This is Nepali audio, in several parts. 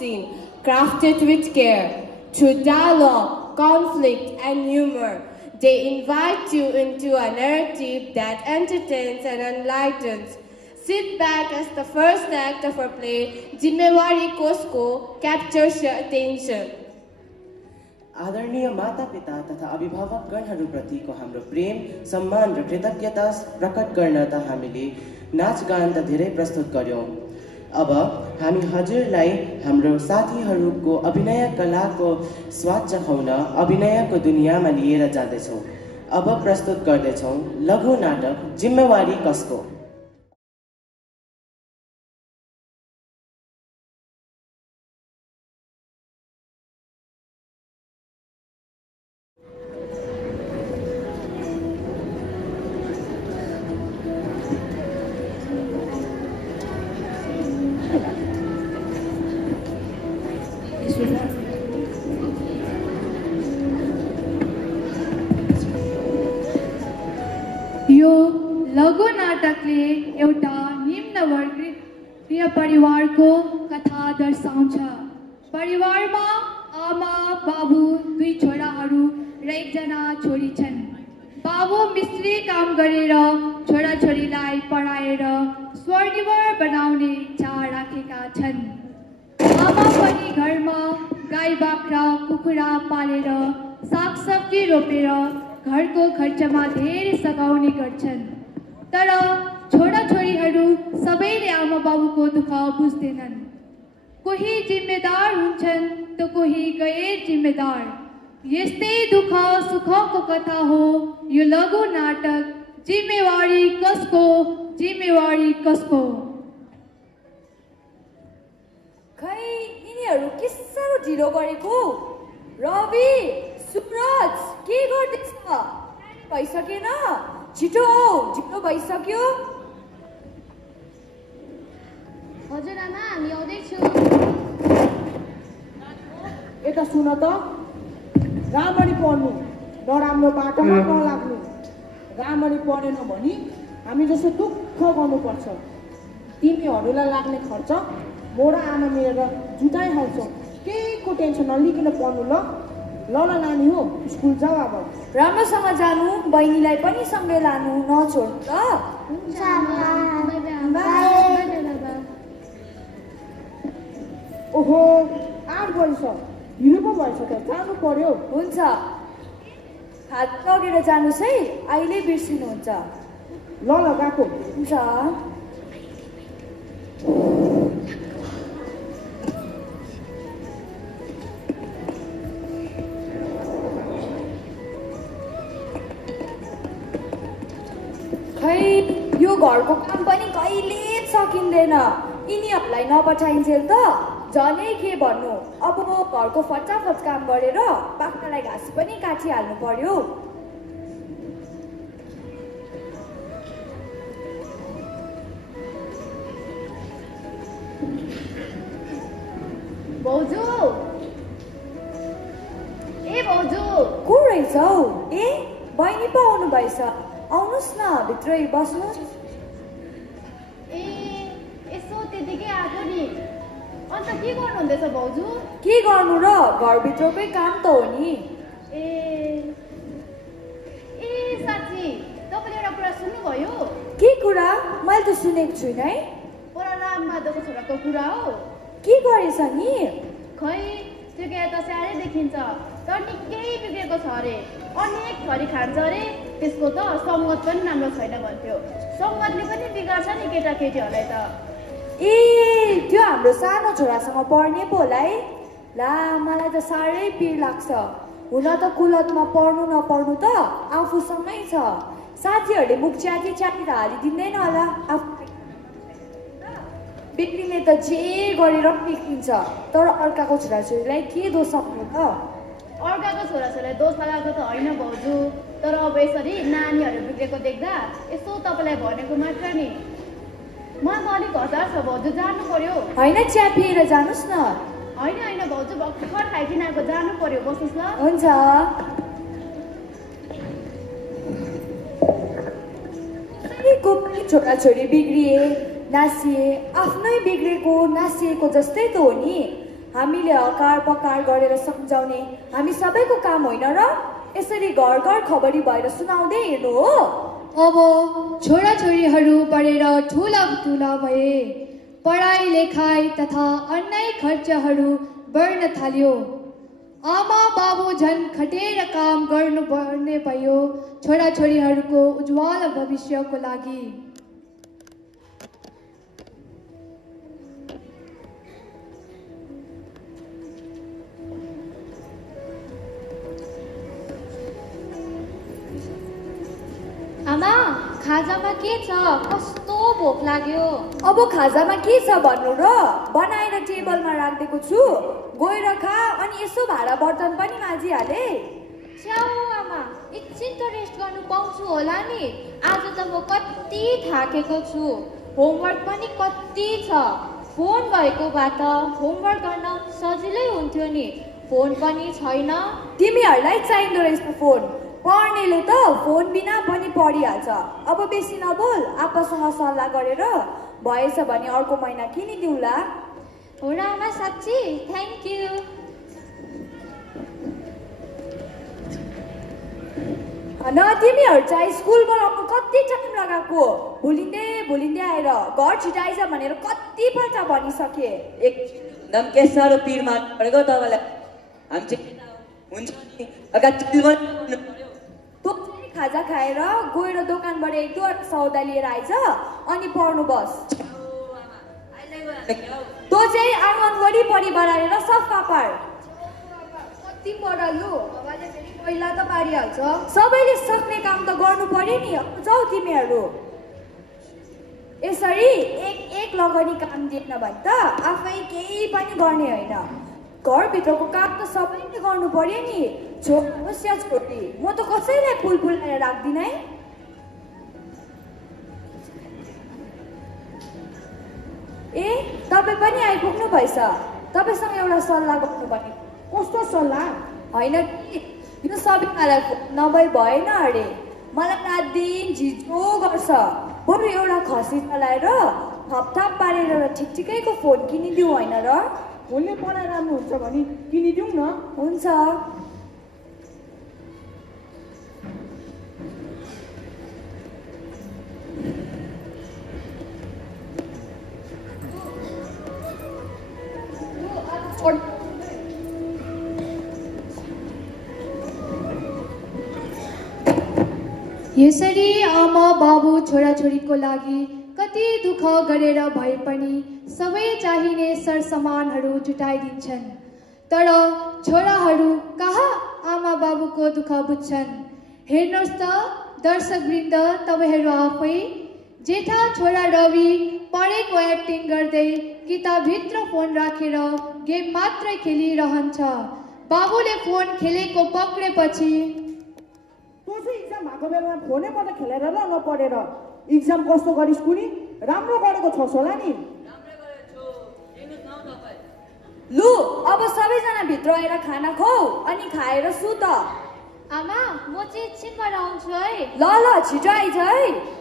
scene, crafted with care. Through dialogue, conflict, and humor, they invite you into a narrative that entertains and enlightens. Sit back as the first act of our play, Jimmewari Kosko, captures your attention. आदरणीय मातापिता तथा अभिभावकगणहरूप्रतिको हाम्रो प्रेम, सम्मान र कृतज्ञता प्रकट गर्न त हामीले नाचगान त धेरै प्रस्तुत गर्यौं। अब हामी हजुरलाई हाम्रो साथीहरूको अभिनय कलाको स्वाद चखाउन अभिनयको दुनियाँमा लिएर जाँदैछौँ। अब प्रस्तुत गर्दैछौँ लघु नाटक जिम्मेवारी कसको। यो लघु नाटकले एउटा निम्न वर्गीय परिवारको कथा दर्शाउँछ। परिवारमा आमा, बाबु, 2 छोराहरू र 1 जना छोरी छन्। बाबु मिस्त्री काम गरेर छोराछोरीलाई पढाएर स्वर्णिवर बनाउने इच्छा राखेका छन्। आमा पनि घरमा गाई बाख्रा कुखुरा पालेर सागसब्जी रोपेर घरको खर्चमा धेरै सघाउने गर्छन्। तर छोराछोरीहरू सबैले आमा बाबुको दुःख बुझ्दैनन्। कोही जिम्मेदार हुन्छन् त कोही गैर जिम्मेदार। यस्तै दुःख सुखको कथा हो यो लघु नाटक जिम्मेवारी कसको, जिम्मेवारी कसको। खै यिनीहरू के साह्रो ढिलो गरेको। रवि, सुरज के गर्दैछ? भइसकेन? छिटो आऊ, ढिलो भइसक्यो। हजुर आमा, हामी आउँदैछु। यता सुन त, राम्ररी पढ्नु, नराम्रो बाटोमा नलाग्नु। राम्ररी पढेन भने हामी जस्तो दुःख गर्नुपर्छ। तिमीहरूलाई लाग्ने खर्च म र आमा मिलेर जुटाइहाल्छौँ। केहीको टेन्सन नलिकन पढ्नु ल। ल नानी हो, स्कुल जाऊ अब। राम्रोसँग जानु, बहिनीलाई पनि सँगै लानु, नछोड्नु त। हुन्छ आमा। ओहो, 8 बजिछ, ढिलो पो भएछ त, जानु पर्यो। हुन्छ, हात लगेर जानुहोस् है, अहिले बिर्सिनुहुन्छ। ल गएको। हुन्छ। खै यो घरको काम पनि कहिले सकिँदैन। यिनीहरूलाई नपठाइन्जेल त झनै के भन्नु। अब घरको फटाफट काम गरेर बाख्रालाई घाँस पनि काटिहाल्नु पर्यो। भाउजू, ए भाउजू, को रहेछ हौ? ए बहिनी पो आउनु भएछ। आउनुहोस् न, भित्रै बस्नुहोस्। ए यसो त्यतिकै आएको नि। अन्त के गर्नुहुँदैछ भाउजू? के गर्नु र, घरभित्रकै काम त हो नि। ए साथी, तपाईँले एउटा कुरा सुन्नुभयो? के कुरा? मैले त सुनेको छुइनँ है। पर राममाधवको छोराको कुरा हो। के गरेछ नि? खै त्यो केटा त स्याहारै देखिन्छ, तर निकै बिग्रेको छ अरे। अनेक थरी खान्छ अरे। त्यसको त सङ्गत पनि राम्रो छैन भन्थ्यो। सङ्गतले पनि बिगार्छ नि केटाकेटीहरूलाई त। ए त्यो हाम्रो सानो छोरासँग पढ्ने पो होला है। ला, मलाई त साह्रै पिर लाग्छ। हुन त कुलतमा पढ्नु नपढ्नु त आफूसँगै छ। साथीहरूले मुख च्याती च्याती त हालिदिँदैन होला। बिग्रिने त जे गरेर बिग्रिन्छ, तर अर्काको छोराछोरीलाई के दोष सक्नु त? अर्काको छोराछोरीलाई दोष लगाएको त होइन भाउजू, तर अब यसरी नानीहरू बिग्रेको देख्दा यसो तपाईँलाई भनेको मात्र नि। मलाई त अलिक हतार छ भाउजू, जानु पर्यो। होइन, चिया पिएर जानुहोस् न। होइन भाउजू, भर्खर खाइदिन आएको, जानु पर्यो, बस्नुहोस् ल। हुन्छ। को पनि छोराछोरी बिग्रिए नासिए आफ्नै बिग्रेको नासिएको जस्तै त हो नि। हामीले हकार पकार गरेर सम्झाउने हामी सबैको काम होइन र? यसरी घर घर खबरी भएर सुनाउँदै हेर्नु हो? अब छोराछोरीहरू पढेर ठुला ठुला भए, पढाइ लेखाइ तथा अन्य खर्चहरू बढ्न थाल्यो। आमा बाबु झन् खटेर काम गर्नुपर्ने भयो छोराछोरीहरूको उज्जवल भविष्यको लागि। आमा, खाजामा के छ? कस्तो भोक लाग्यो। अब खाजामा के छ भन्नु र? बनाएर टेबलमा राखिदिएको छु, गएर खा। अनि यसो भाँडा बर्तन पनि माझिहाले। च्याउ आमा, एकछिन त रेस्ट गर्नु पाउँछु होला नि। आज त म कति थाकेको छु, होमवर्क पनि कति छ। फोन भएको भए त होमवर्क गर्न सजिलै हुन्थ्यो नि, फोन पनि छैन। तिमीहरूलाई चाहिँदो रहेछ फोन, पढ्नेले त फोन बिना पनि पढिहाल्छ। अब बेसी नबोल, आप्पासँग सल्लाह गरेर भएछ भने अर्को महिना किनिदिउँला। हो र आमा, साँच्ची थ्याङ्क यू। तिमीहरू चाहिँ स्कुल बनाउनु कति टाइम लगाएको? भुलिँदै आएर घर छिटाइज भनेर कतिपल्ट भनिसके। एकदम के साह्रो पिर मार्नु परेको तपाईँलाई। हामी चाहिँ हुन्छ नि अगाडि तँ खाजा खाएर गएर दोकानबाट एक दुईवटा सौदा लिएर आइज अनि पढ्नु बस। तँ चाहिँ आँगन वरिपरि बढाएर सफा पार। कति पढालु, पहिला त पारिहाल्छ। सबैले सक्ने काम त गर्नु पर्यो नि। जाऊ तिमीहरू। यसरी एक लगनी काम दिएन भने त आफै केही पनि गर्ने होइन। घरभित्रको काम त सबैले गर्नु पर्यो नि। होस् या छोरी, म त कसैलाई फुल फुलाएर राख्दिन है। ए, तपाईँ पनि आइपुग्नु भएछ। तपाईँसँग एउटा सल्लाह गर्नु पर्ने। कस्तो सल्लाह? होइन कि यो सबिनालाई नभई भएन अरे। मलाई रात दिन झिझो गर्छ। बरु एउटा खसी चलाएर थपथाप पारेर ठिकठिकैको फोन किनिदिउँ होइन र? फोनले पढाइ राम्रो हुन्छ भने किनिदिउँ न। हुन्छ। यसरी आमा बाबु छोराछोरीको लागि कति दुःख गरेर भए पनि सबै चाहिने सरसामानहरू जुटाइदिन्छन्। तर छोराहरू कहाँ आमा बाबुको दुःख बुझ्छन्। हेर्नुहोस् त दर्शकवृन्द, तपाईँहरू आफै जेठा छोरा रवि पढेको एक्टिङ गर्दै किताबभित्र फोन राखेर गेम मात्रै खेलिरहन्छ। बाबुले फोन खेलेको पक्रेपछि इक्जाम भएको बेलामा फोनै मात्रै खेलेर ल नपढेर इक्जाम कस्तो गरिस् कुनी? राम्रो गरेको छस् होला नि। लु, अब सबैजना भित्र आएर खाना खाऊ अनि खाएर सुत। आमा, म चाहिँ एकछिनबाट आउँछु है। ल छिटो आइज है।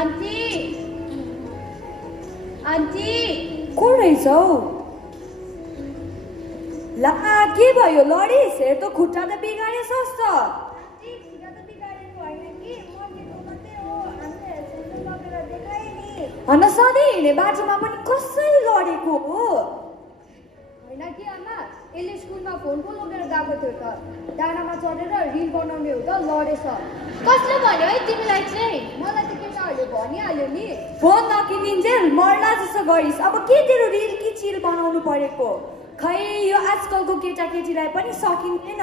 आन्टी आन्टी को रहेछौ? ला के भयो लडिस? हेर त खुट्टा त बिगारेछस् त। हन सधैँ हिँड्ने बाटोमा पनि कसरी लडेको हो? होइन कि आमा, यसले स्कुलमा फोन पो लगेर गएको थियो त। डाँडामा चढेर रिल बनाउने हुँदा लडेछ। कसले भन्यो है तिमीलाई चाहिँ? मलाई त केटाहरूले भनिहाल्यो नि। फोन नकिनिन्जेल मर्ला जस्तो गरिस्। अब के तेरो रिल कि चिल बनाउनु परेको? खै यो आजकलको केटाकेटीलाई पनि सकिँदैन।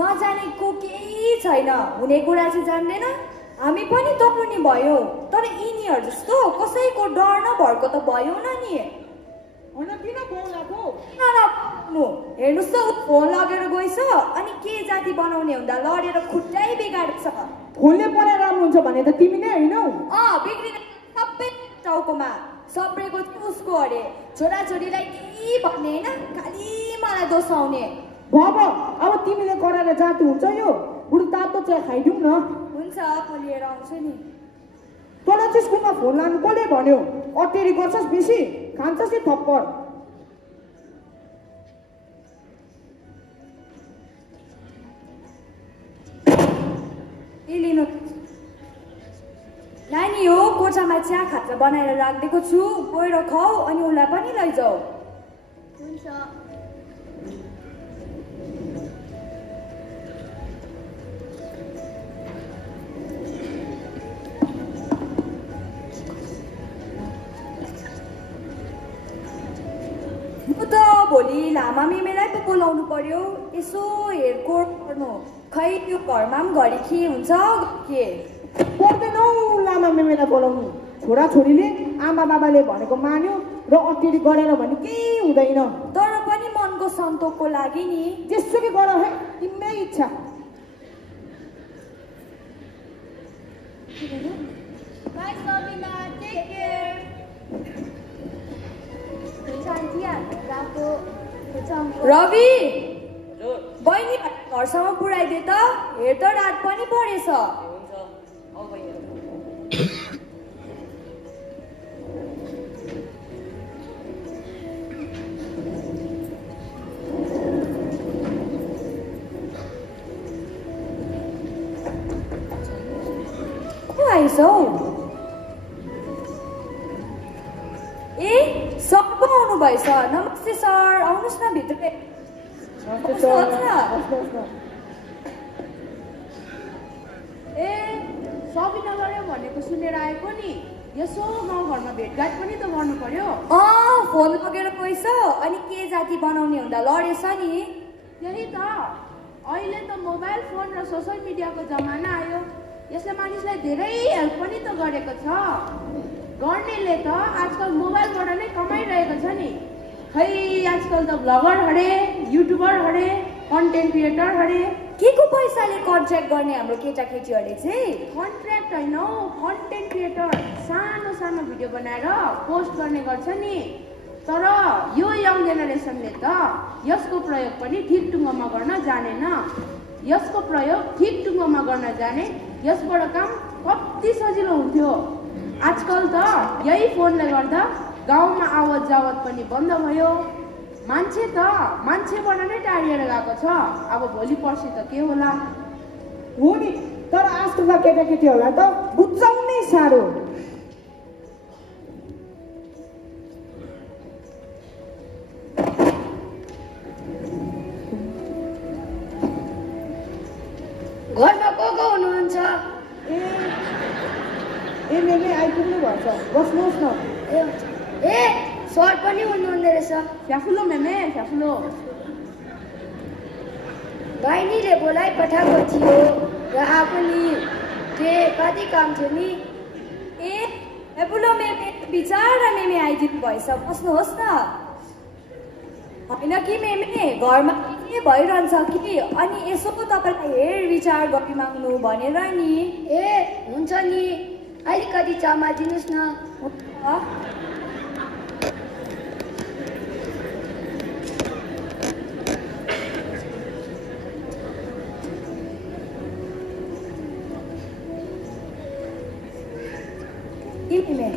नजानेको केही छैन। हुने कुरा चाहिँ जान्दैन। हामी पनि तरुनी भयो, तर यिनीहरू जस्तो कसैको डर नभएको त भयो न नि। होइन किन बोलाको? हेर्नुहोस् त, फोन लगेर गएछ अनि के जाति बनाउने हुँदा लडेर खुट्टै बिगार्छ। फोनले पढाइ राम्रो हुन्छ भने त तिमीले होइनौ? बिग्रिने सबै टाउकोमा सप्रेको चाहिँ उसको अरे। छोराछोरीलाई केही भन्ने होइन, खालि मलाई दोसाउने। बाबा अब तिमीले कराएर जाति हुन्छ यो? बुढी तातो चिया खाइदिउँ न। हुन्छ, म लिएर आउँछु नि। तँलाई चाहिँ स्कुलमा फोन लानु कसले भन्यो? अटेरी गर्छस् बेसी, खान्छस् नि थप्पड। लिनु नानी हो, कोठामा चिया खाजा बनाएर राखिदिएको छु, गएर खाऊ अनि उसलाई पनि लैजाऊ। हुन्छ। भोलि लामा मेमेलाई पो बोलाउनु पर्यो। यसो हेरकोट गर्नु। खै त्यो घरमा पनि घरि के हुन्छ के? पर्दैनौ लामा मेमेलाई बोलाउनु। छोराछोरीले आमा बाबाले भनेको मान्यो र अटेरी गरेर भने केही हुँदैन। तर पनि मनको सन्तोकको लागि नि। जेसुकै गर है, तिम्रै इच्छा। Bye Sabina, take care. Ravi, बहिनी घरसम्म पुऱ्याइदिए त। हेर त रात पनि परेछ। को आइसौ? सर पो आउनु भएछ। नमस्ते सर, आउनुहोस् न भित्र। सबिना गऱ्यो भनेको सुनेर आएको नि। यसो गाउँघरमा भेटघाट पनि त गर्नु पर्यो। फोन लगेर गएछ अनि के जाति बनाउने हुँदा लडेछ नि। त्यही त, अहिले त मोबाइल फोन र सोसियल मिडियाको जमाना आयो। यसले मानिसलाई धेरै हेल्प पनि त गरेको छ। गर्नेले त आजकल मोबाइलबाट नै कमाइरहेको छ नि। खै आजकल त ब्लगर हरे, युट्युबर हरे, कन्टेन्ट क्रिएटर हरे। के को पैसाले कन्ट्र्याक्ट गर्ने हाम्रो केटाकेटीहरूले चाहिँ? कन्ट्र्याक्ट होइन हौ, कन्टेन्ट क्रिएटर। सानो सानो भिडियो बनाएर पोस्ट गर्ने गर्छ नि। तर यो यङ जेनेरेसनले त यसको प्रयोग पनि ठिक ढङ्गमा गर्न जानेन। यसको प्रयोग ठिक ढङ्गमा गर्न जाने, यसबाट काम कति सजिलो हुन्थ्यो। आजकल त यही फोनले गर्दा गाउँमा आवत जावत पनि बन्द भयो। मान्छे त मान्छेबाट नै टाढिएर गएको छ। अब भोलि पर्सि त के होला? हो नि, तर आजकलका केटाकेटीहरूलाई त बुझाउनै साह्रो। घरमा को हुनुहुन्छ? ए मेमे आइपुग्नु भएछ, बस्नुहोस् न। ए सर पनि हुनुहुँदो रहेछ। फ्याफुलो मेमे, फ्याफुलो। बहिनीले बोलाइ पठाएको थियो र आफूले के कति काम थियो नि। बुलो मेमे बिचारा मेमे आइदिनु भएछ, बस्नुहोस् न। होइन कि मेमे घरमा के भइरहन्छ कि, अनि यसो पो तपाईँलाई हेर विचार गरिमाग्नु भनेर नि। हुन्छ नि, अलिकति चामल दिनुहोस् न। तिमी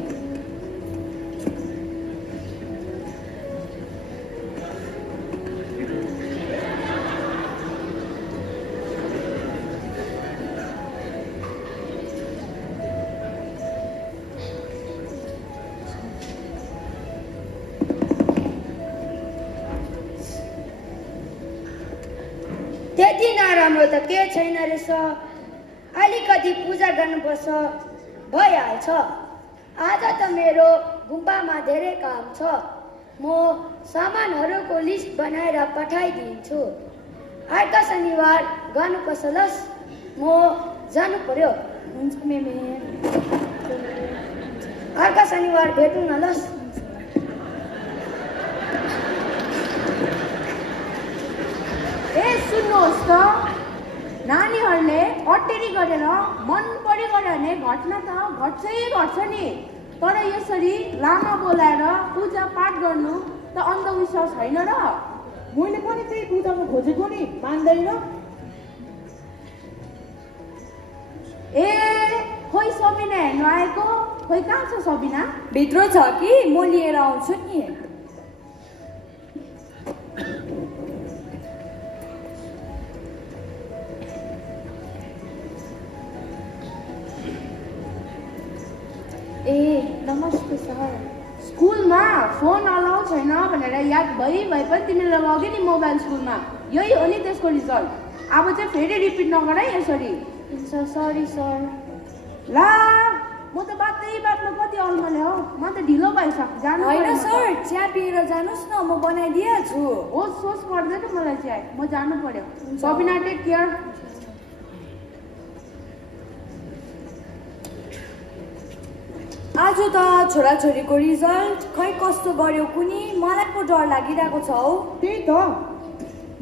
त्यति नराम्रो त के छैन रहेछ अलिकति पूजा गर्नुपर्छ भइहाल्छ आज त मेरो गुम्बामा धेरै काम छ म सामानहरूको लिस्ट बनाएर पठाइदिन्छु अर्का शनिबार गर्नुपर्छ लस् म जानु पर्यो हुन्छ मेमे अर्का शनिबार भेटौँ न लस् ए सुन्नुहोस् त नानीहरूले अटेरी गरेर मन परी गऱ्यो भने घटना त घट्छै घट्छ नि तर यसरी लामा बोलाएर पूजा पाठ गर्नु त अन्धविश्वास होइन र मैले पनि त्यही पूजामा खोजेको नि मान्दैन ए खोइ सबिना हेर्नु आएको खोइ कहाँ छ सबिना भित्र छ कि म लिएर आउँछु नि ए नमस्ते सर स्कुलमा फोन अलाउ छैन भनेर याद भइ पनि तिमीले लग्यो नि मोबाइल स्कुलमा यही हो नि त्यसको रिजल्ट अब चाहिँ फेरि रिपिट नगर है यसरी हुन्छ सरी सर ला म त बातमा कति अल्मले हो म त ढिलो भइसक्यो जानु होइन सर चिया पिएर जानुहोस् न म बनाइदिइहाल्छु होस् सोच पर्दैन मलाई चिया म जानु पर्यो सबिना टेक केयर आज त छोराछोरीको रिजल्ट खै कस्तो गर्यो कुनी मलाई पो डर लागिरहेको छ हौ त्यही त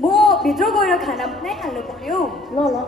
म भित्र गएर खाना बनाइहाल्नु पर्यो ल ल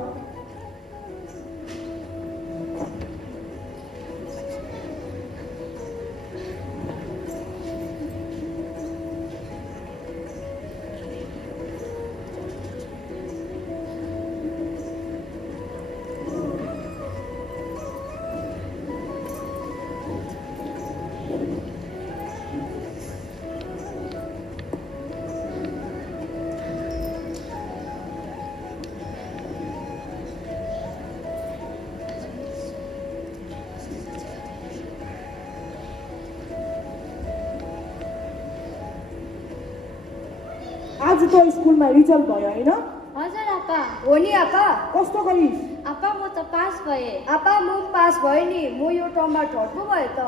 आज त स्कुलमा रिजल्ट भयो हैन हजुर आपा हो नि आपा कस्तो गरिस् आपा म त पास भए आपा म पास भएँ नि म यो टर्ममा थर्ड पो भयो त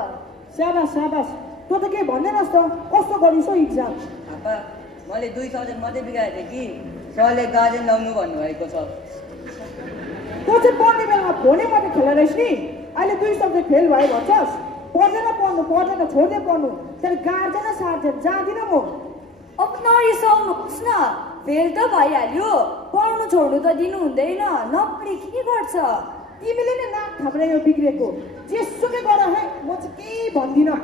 स्याबास स्याबास तँ त के भन्दैनस् त कस्तो गरिस् हो इक्जाम आपा मैले 2 सब्जेक्ट मात्रै बिगाएको थिएँ कि सरले गार्जेन लाउनु भन्नुभएको छ तँ चाहिँ पढ्ने बेलामा फोनै मात्रै खेलेर रहेछ नि अहिले 2 सब्जेक्ट फेल भयो भन्छस् पढ्दैन छोड्दै पढ्नु त्यहाँ गार्जेन सार्जेन जाँदिनँ म अब नरिसाउनुहोस् न फेल त भइहाल्यो पढ्नु छोड्नु त दिनु हुँदैन नपढी के गर्छ तिमीले नै नाक थाप्रायो बिग्रेको जेसुकै गर है म चाहिँ केही भन्दिनँ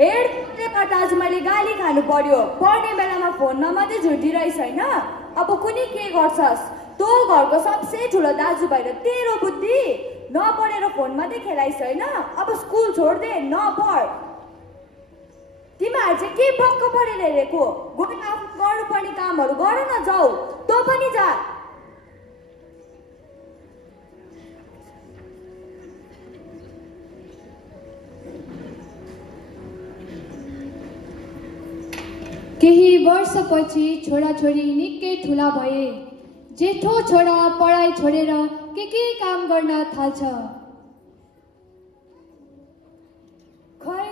हेडबाट आज मैले गाली खानु पर्यो पढ्ने बेलामा फोनमा मात्रै झुटिरहेछ होइन अब कुनै के गर्छस् तँ घरको सबसे ठुलो दाजु भएर तेरो बुद्धि नपढेर फोन मात्रै खेलाइस् होइन अब स्कुल छोड्दे नपढ तिमीहरू चाहिँ के पक्क परेर हेरेको गएर आफ्नो गर्नुपर्ने कामहरू गर न जाऊ तँ पनि जा केही वर्षपछि छोराछोरी निकै ठुला भए जेठो छोरा पढाइ छोडेर के काम गर्न थाल्छ खै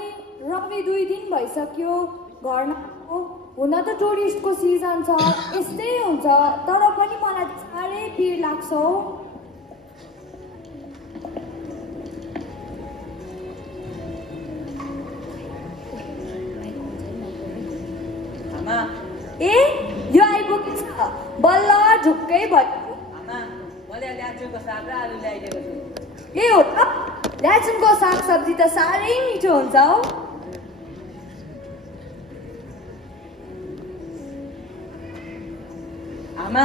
रवि 2 दिन भइसक्यो घरमा हुन त टुरिस्टको सिजन छ यस्तै हुन्छ तर पनि मलाई साह्रै पिर लाग्छ हौ आमा ए यो आइपुगेछ बल्ल ढुक्कै भयो आमा मैले ल्याचुको साग र आलु ल्याइदिएको छु ए हो त ल्याचुनको सागसब्जी त साह्रै मिठो हुन्छ हौ आमा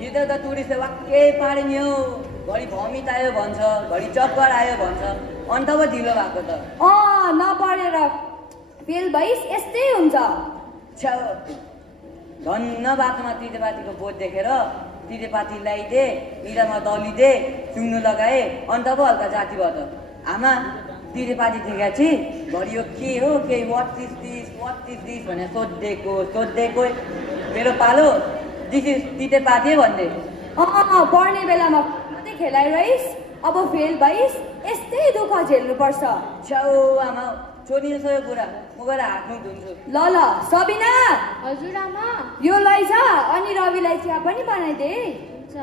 हिजो त टुरिस्टले वाक्कै पारिने हो घरि भमित आयो भन्छ घरि चक्कर आयो भन्छ अन्त पो ढिलो भएको त नपढेर फेल भइस यस्तै हुन्छ। छ्याउ धन्न बाटोमा तितेपातीको बोट देखेर तितेपाती ल्याइदे निरामा दलिदे चुङ्नु लगाए अन्त पो हल्का जाति भयो त। आमा तितेपाती देखेका छि घरि यो के हो के वाट इज दिस भनेर सोधिदिएको मेरो पालो दिस इज तितेपाती भन्दै पढ्ने बेलामा मात्रै खेलाइरहिस् अब फेल भइस् यस्तै दुःख झेल्नुपर्छ। छ्याउ आमा छोडिन्छ यो कुरा म गएर हात मुख धुन्छु। ल सबिना हजुर आमा यो लैजा अनि रविलाई चिया पनि बनाइदे। हुन्छ।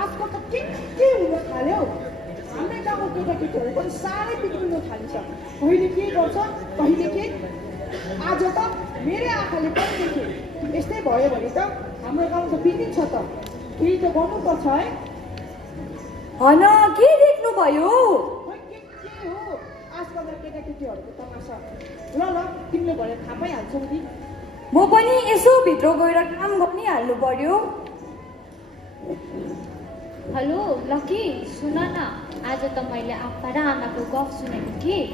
आजकल त के हुन थाल्यो हाम्रै गाउँको केटाकेटीहरू पनि साह्रै बिग्रिन थालिन्छ। कहिले के गर्छ कहिले के। आज त मेरै आँखाले पनि देखेँ यस्तै भयो भने त हाम्रो गाउँ त बिग्रिन्छ त। केही त गर्नुपर्छ है। हन के देख्नुभयो? के हो आजकल केटाकेटीहरूको तमासा। ल तिमीले भने थाहा पाइहाल्छौ नि। म पनि यसो भित्र गएर काम पनि हाल्नु पर्यो। हेलो लकी सुन न आज त मैले आप्पा र आमाको गफ सुनेको थिएँ।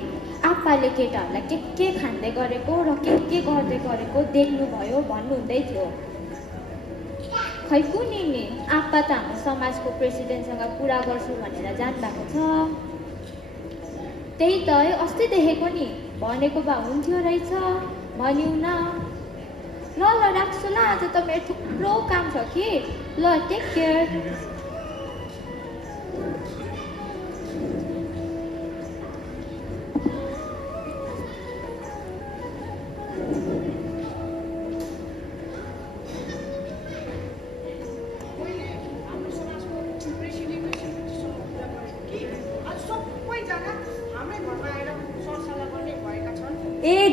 आप्पाले केटाहरूलाई के खाँदै गरेको र के गर्दै गरेको देख्नुभयो भन्नुहुँदै थियो। खै कुनि नि आप्पा त हाम्रो समाजको प्रेसिडेन्टसँग कुरा गर्छु भनेर जानुभएको छ। त्यही त अस्ति देखेको नि भनेको भए हुन्थ्यो रहेछ भनिउ न। ल राख्छु ल आज त मेरो थुप्रो काम छ कि। ल टेक केयर।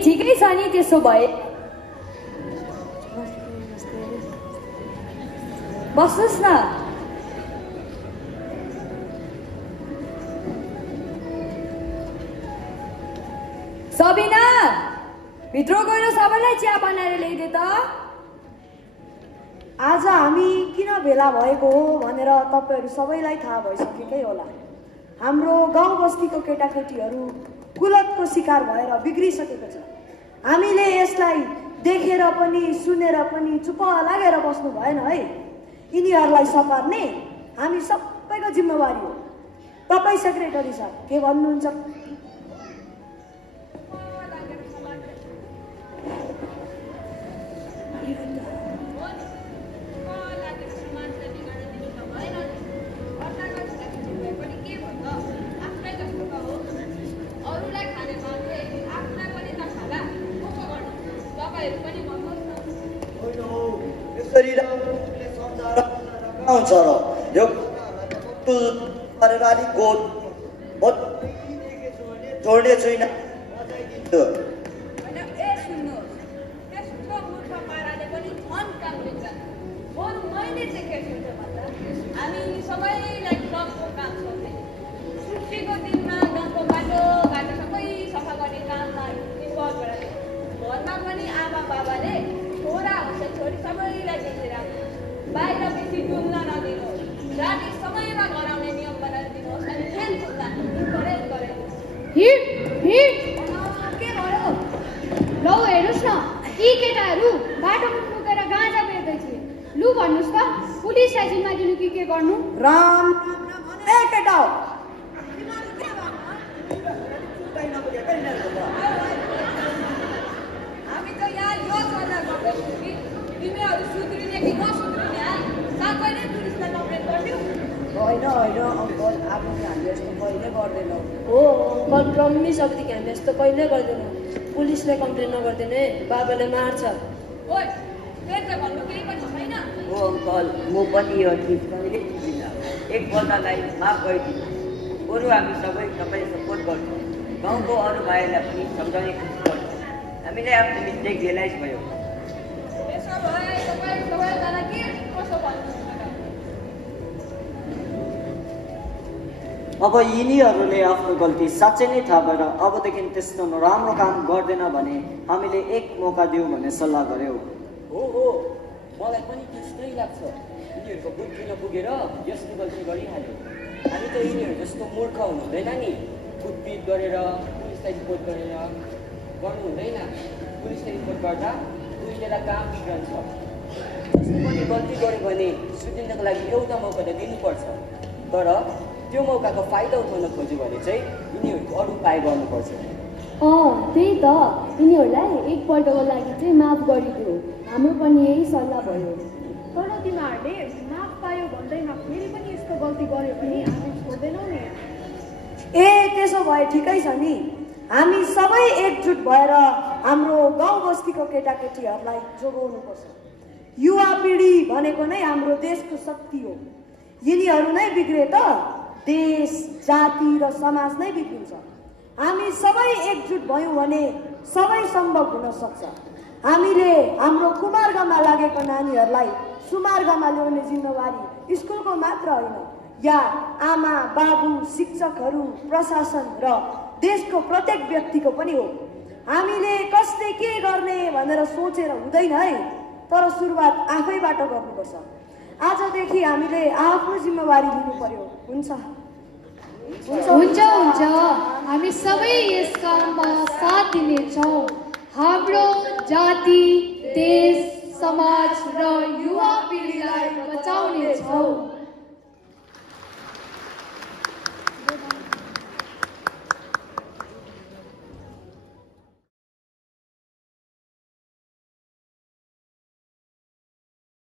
ठिकै छ नि त्यसो भए बस्नुहोस् न। सबिना भित्र गएर सबैलाई चिया बनाएर ल्याइदे त। आज हामी किन भेला भएको हो भनेर तपाईँहरू सबैलाई थाहा भइसकेकै होला। हाम्रो गाउँ बस्तीको केटाकेटीहरू कुलतको शिकार भएर बिग्रिसकेको छ। हामीले यसलाई देखेर पनि सुनेर पनि चुप लागेर बस्नु भएन है। यिनीहरूलाई सपार्ने हामी सबैको जिम्मेवारी हो। तपाईँ सेक्रेटरी साहब के भन्नुहुन्छ? हुन्छ र यो गरेर अलिक गोद म जोड्ने छुइनँ। हामी सबैलाई क्लबको काम सोध्ने छुट्टीको दिनमा गाउँको बाटो सबै सफा गर्ने कामलाई घरमा पनि आमा बाबाले छोरा होस् छोरी सबैलाई देखेर बाहिर बेसी डुल्न नदिनुहोस्। राति समयमा घर आउने नियम बनाएर दिनुहोस् अनि खेल खेल्दा इन्करेज गरे। के भयो? लौ हेर्नुहोस् न यी केटाहरू बाटोमा लुकेर गाँजा बेच्दै थिए। लु भन्नुहोस् त पुलिसलाई जिम्मा दिनु कि के गर्नु? राम ए केटा हामी त यहाँ यो सल्लाह गर्दैछौँ कि तिमीहरू सुध्रिने कि नसुध्रिने साथै नै पुलिसलाई कम्प्लेन गरिदिउँ। होइन अङ्कल अब हामी यस्तो कहिले गर्दैनौँ। हो अङ्कल प्रमिस अबदेखि हामी यस्तो कहिले गर्दैनौँ। पुलिसले कम्प्लेन नगरिदिने बाबाले मार्छ। ओइ फेरि त भन्नु केही पनि छैन। हो अङ्कल म पनि यो चिज कहिले बुझ्दिनँ। एकपल्टलाई माफ गरिदिनु। बरु हामी सबै तपाईँ सपोर्ट गर्छौँ। गाउँको अरू भाइहरूलाई पनि सम्झाउने कोसिस गर्छौँ। हामीलाई आफ्नो मिस्टेक रियलाइज भयो। यसो भए तपाईँ सबैजना के कसो भन्नुहुन्छ? अब यिनीहरूले आफ्नो गल्ती साँच्चै नै थाहा भएर अबदेखि त्यस्तो नराम्रो काम गर्दैन भने हामीले एक मौका दिउँ भन्ने सल्लाह गर्यौँ। हो मलाई पनि त्यस्तै लाग्छ। यिनीहरूको बुद्धि नपुगेर यस्तो गल्ती गरिहाल्यो। हामी त यिनीहरू जस्तो मूर्ख हुनु हुँदैन नि। कुटपिट गरेर पुलिसलाई रिपोर्ट गरेर गर्नु हुँदैन। पुलिसले रिपोर्ट गर्दा कुनै बेला काम बिग्रन्छ। जस्तो पनि गल्ती गर्यो भने सुध्रिनको लागि एउटा मौका त दिनुपर्छ। तर त्यो मौकाको फाइदा उठाउन खोज्यो भने चाहिँ यिनीहरूको अरू उपाय गर्नुपर्छ। त्यही त, यिनीहरूलाई एकपल्टको लागि चाहिँ माफ गरिदियो। हाम्रो पनि यही सल्लाह भयो। तर तिमीहरूले माफ पायो भन्दैमा फेरि पनि यस्तो गल्ती गर्यो भने हामी छोड्दैनौँ नि। त्यसो भए ठिकै छ नि। हामी सबै एकजुट भएर हाम्रो गाउँ बस्तीको केटाकेटीहरूलाई जोगाउनुपर्छ। युवा पिँढी भनेको नै हाम्रो देशको शक्ति हो। यिनीहरू नै बिग्रे त देश, जाति र समाज नै बिग्रिन्छ। हामी सबै एकजुट भयौँ भने सबै सम्भव हुन सक्छ। हामीले हाम्रो कुमार्गमा लागेको नानीहरूलाई सुमार्गमा ल्याउने जिम्मेवारी स्कुलको मात्र होइन, या आमा, बाबु, शिक्षकहरू, प्रशासन र देशको प्रत्येक व्यक्तिको पनि हो। हामीले कसले के गर्ने भनेर सोचेर हुँदैन है, तर सुरुवात आफैबाट गर्नुपर्छ। आजदेखि हामीले आफ्नो जिम्मेवारी लिनु पर्यो। हुन्छ हुन्छ हुन्छ, हामी सबै यस काममा साथ दिनेछौँ। हाम्रो जाति, देश, समाज र युवा पिँढीलाई बचाउनेछौँ।